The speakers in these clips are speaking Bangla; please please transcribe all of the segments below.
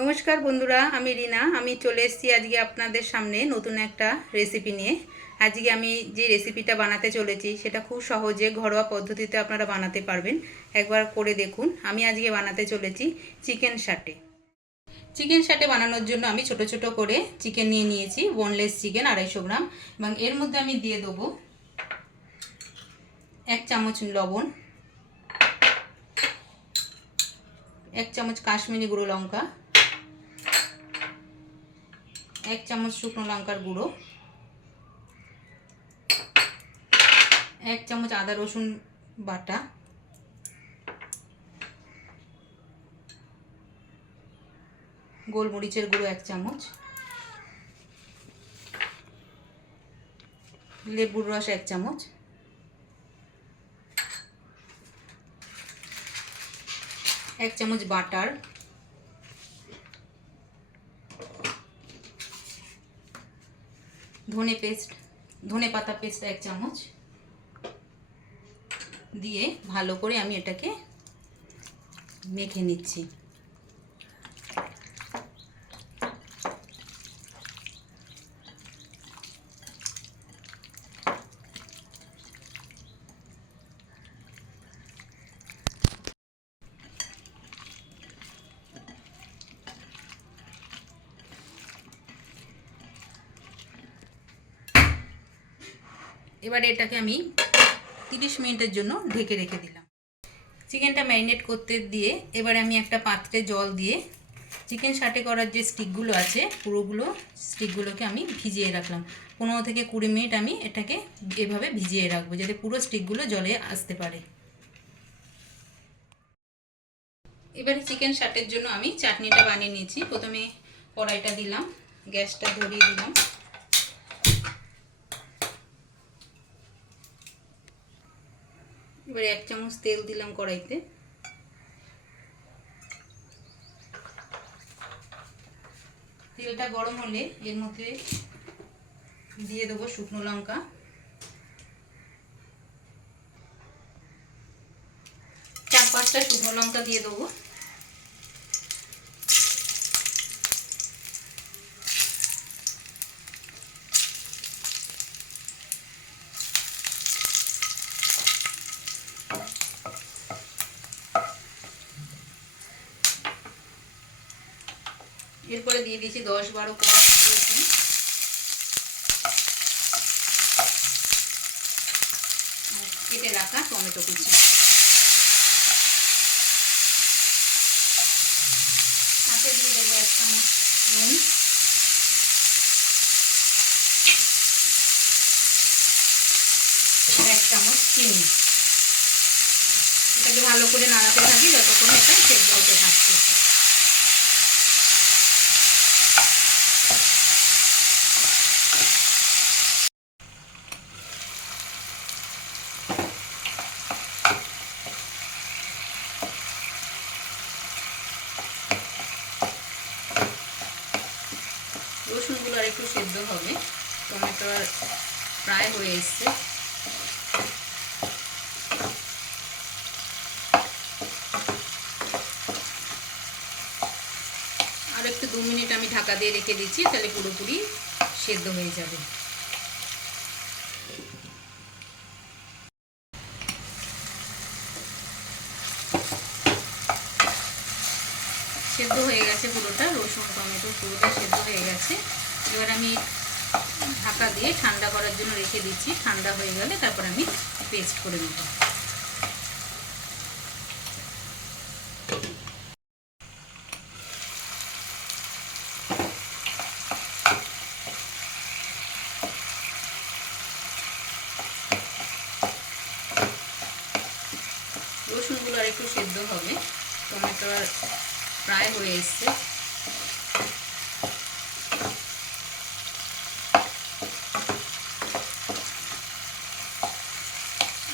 নমস্কার বন্ধুরা, আমি রিনা। আমি চলে এসেছি আজকে আপনাদের সামনে নতুন একটা রেসিপি নিয়ে। আজকে আমি যে রেসিপিটা বানাতে চলেছি সেটা খুব সহজে ঘরোয়া পদ্ধতিতে আপনারা বানাতে পারবেন। একবার করে দেখুন। আমি আজকে বানাতে চলেছি চিকেন সাটে। চিকেন সাটে বানানোর জন্য আমি ছোট ছোট করে চিকেন নিয়ে নিয়েছি, বোনলেস চিকেন 250 গ্রাম। এবং এর মধ্যে আমি দিয়ে দেবো 1 চামচ লবণ, 1 চামচ কাশ্মীরি গুঁড়ো লঙ্কা, 1 চামচ শুকনো লঙ্কার গুঁড়ো, 1 চামচ আদা রসুন বাটা, গোলমরিচের গুঁড়ো 1 চামচ, লেবুর রস 1 চামচ, এক চামচ বাটার, ধনে পাতা পেস্ট 1 চামচ দিয়ে ভালো করে আমি এটাকে মেখে নিচ্ছি। এবারে এটাকে আমি 30 মিনিটের জন্য ঢেকে রেখে দিলাম। চিকেনটা ম্যারিনেট করতে দিয়ে এবারে আমি একটা পাত্রে জল দিয়ে চিকেন সাটে করার যে স্টিকগুলো আছে পুরোগুলো স্টিকগুলোকে আমি ভিজিয়ে রাখলাম। 15 থেকে 20 মিনিট আমি এটাকে এভাবে ভিজিয়ে রাখবো যাতে পুরো স্টিকগুলো জলে আসতে পারে। এবারে চিকেন সাটের জন্য আমি চাটনিটা বানিয়ে নিয়েছি। প্রথমে কড়াইটা দিলাম, গ্যাসটা ধরিয়ে দিলাম, এবারে 1 চামচ তেল দিলাম কড়াইতে। তেলটা গরম হলে এর মধ্যে দিয়ে দেবো শুকনো লঙ্কা, 4-5টা শুকনো লঙ্কা দিয়ে দেবো, এরপরে দিয়ে দিয়েছি 10-12 কোয়া রসুন, কেটে রাখা টমেটো কুচি, সাথে দিয়ে দেবো 1 চামচ নুন, 1 চামচ চিনি। এটাকে ভালো করে নাড়াতে থাকি যতক্ষণ এটা সেদ্ধ হতে থাকছে। রসুনগুলো আর একটু সেদ্ধ হবে, টমেটো প্রায় হয়ে এসছে। আর একটু 2 মিনিট আমি ঢাকা দিয়ে রেখে দিচ্ছি, তাহলে পুরোপুরি সেদ্ধ হয়ে যাবে। সেদ্ধ হয়ে গেছে পুরোটা, রসুন টমেটো পুরোটা সেদ্ধ হয়ে গেছে। এবার আমি ঢাকা দিয়ে ঠান্ডা করার জন্য রেখে দিচ্ছি। ঠান্ডা হয়ে গেলে তারপর আমি পেস্ট করে নেব। রসুনগুলো আর একটু সেদ্ধ হবে, টমেটো প্রায় হয়ে এসছে।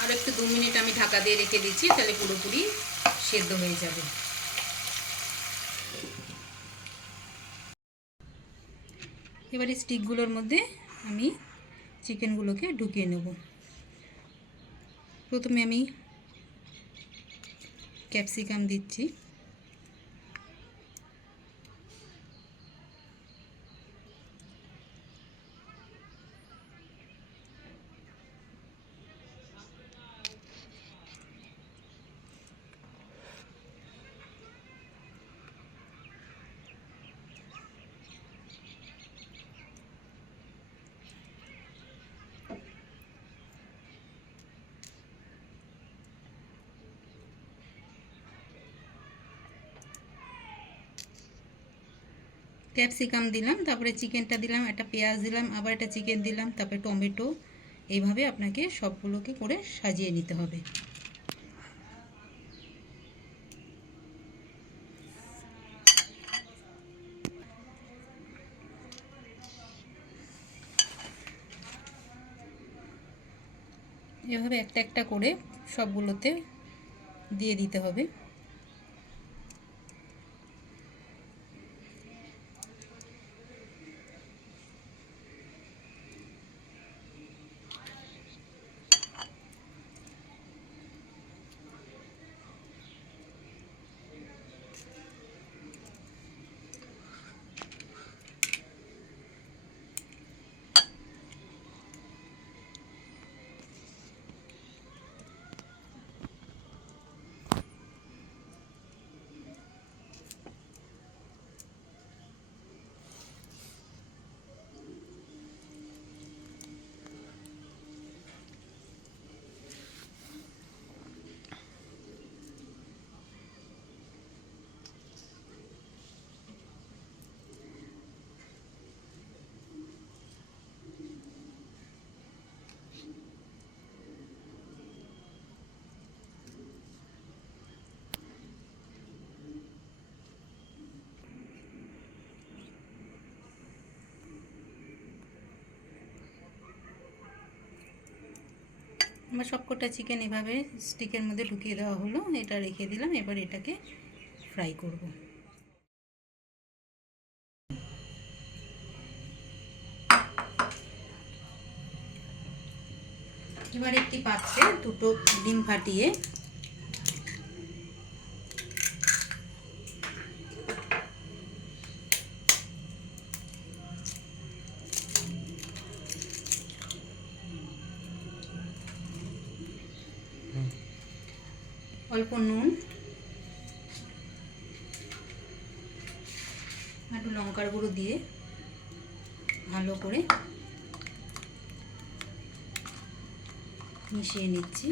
আর একটু 2 মিনিট আমি ঢাকা দিয়ে রেখে দিচ্ছি, তাহলে পুরোপুরি সেদ্ধ হয়ে যাবে। এবারে স্টিকগুলোর মধ্যে আমি চিকেনগুলোকে ঢুকিয়ে নেব। প্রথমে আমি ক্যাপসিকাম দিচ্ছি, ক্যাপসিকাম দিলাম, তারপরে চিকেনটা দিলাম, একটা পেঁয়াজ দিলাম, আবার একটা চিকেন দিলাম, তারপরে টমেটো। এইভাবে আপনাকে সবগুলোকে করে সাজিয়ে নিতে হবে। এভাবে একটা একটা করে সবগুলোতে দিয়ে দিতে হবে। আমার সবকটা চিকেন এভাবে স্টিকের মধ্যে ঢুকিয়ে দেওয়া হলো। এটা রেখে দিলাম, এবার এটাকে ফ্রাই করব। এবার একটি পাত্রে দুটো ডিম ফাটিয়ে অল্প নুন, একটু লঙ্কার গুঁড়ো দিয়ে ভালো করে মিশিয়ে নিচ্ছি।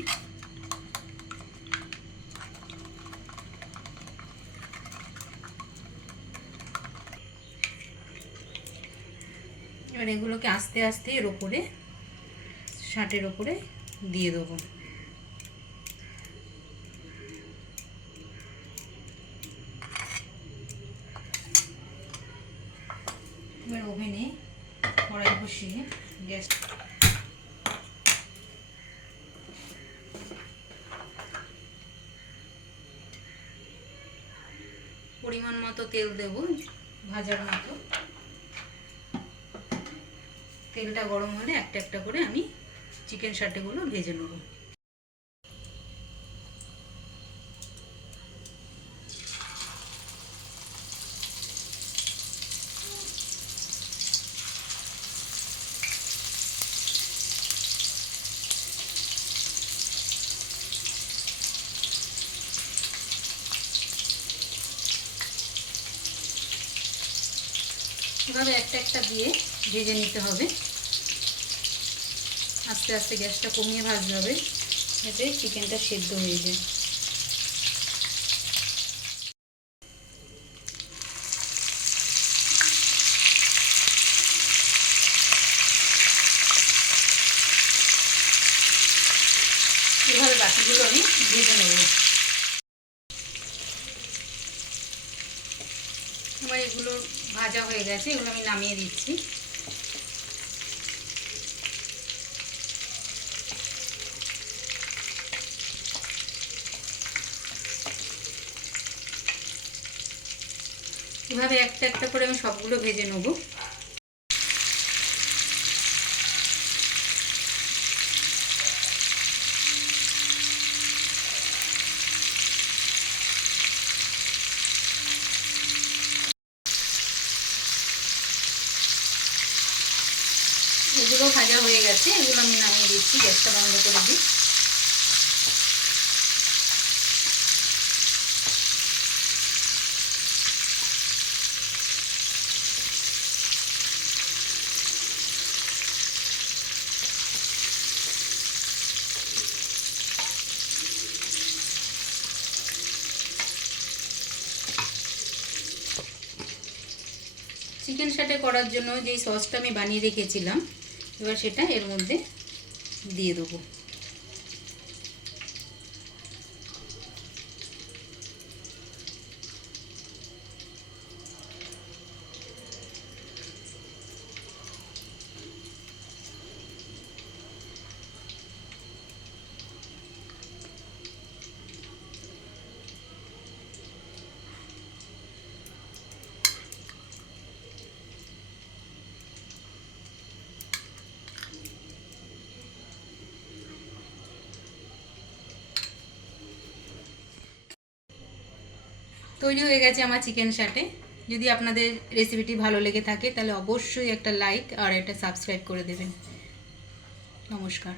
এবার এগুলোকে আস্তে আস্তে এর ওপরে শার্টের ওপরে দিয়ে দেবো। এবার ওভেনে কড়াই বসিয়ে গ্যাস পরিমাণ মতো তেল দেব, ভাজার মতো। তেলটা গরম হলে একটা একটা করে আমি চিকেন শার্টেগুলো ভেজে নেব। এভাবে একটা একটা দিয়ে ভেজে নিতে হবে। আস্তে আস্তে গ্যাসটা কমিয়ে ভাজতে হবে, যাতে চিকেনটা সেদ্ধ হয়ে যায়। এভাবে বাকিগুলো আমি ভেজে নেব। এবার এগুলো ভাজা হয়ে গেছে, এগুলো আমি নামিয়ে দিচ্ছি। এভাবে একটা একটা করে আমি সবগুলো ভেজে নেব। এগুলো ভাজা হয়ে গেছে, এগুলো আমি নামিয়ে দিচ্ছি, গ্যাসটা বন্ধ করে দিই। চিকেন সাটে করার জন্য যেই সসটা আমি বানিয়ে রেখেছিলাম, এবার সেটা এর মধ্যে দিয়ে দেবো। তৈরি হয়ে গেছে আমার চিকেন সাটে। যদি আপনাদের রেসিপিটি ভালো লেগে থাকে তাহলে অবশ্যই একটা লাইক আর একটা সাবস্ক্রাইব করে দেবেন। নমস্কার।